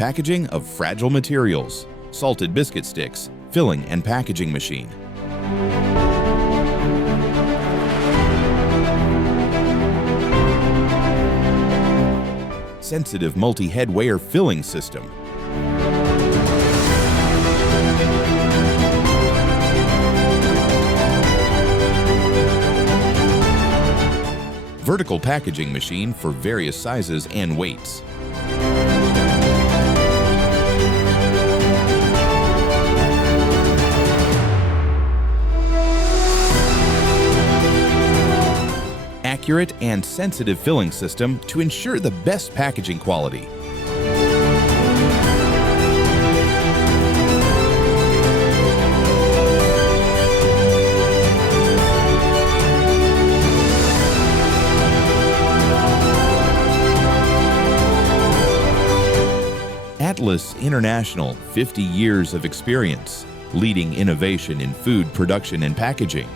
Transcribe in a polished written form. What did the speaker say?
packaging of fragile materials, salted biscuit sticks, filling and packaging machine. Sensitive multi-head weigher filling system. Vertical packaging machine for various sizes and weights. Accurate and sensitive filling system to ensure the best packaging quality. Atlas International, 50 years of experience, leading innovation in food production and packaging.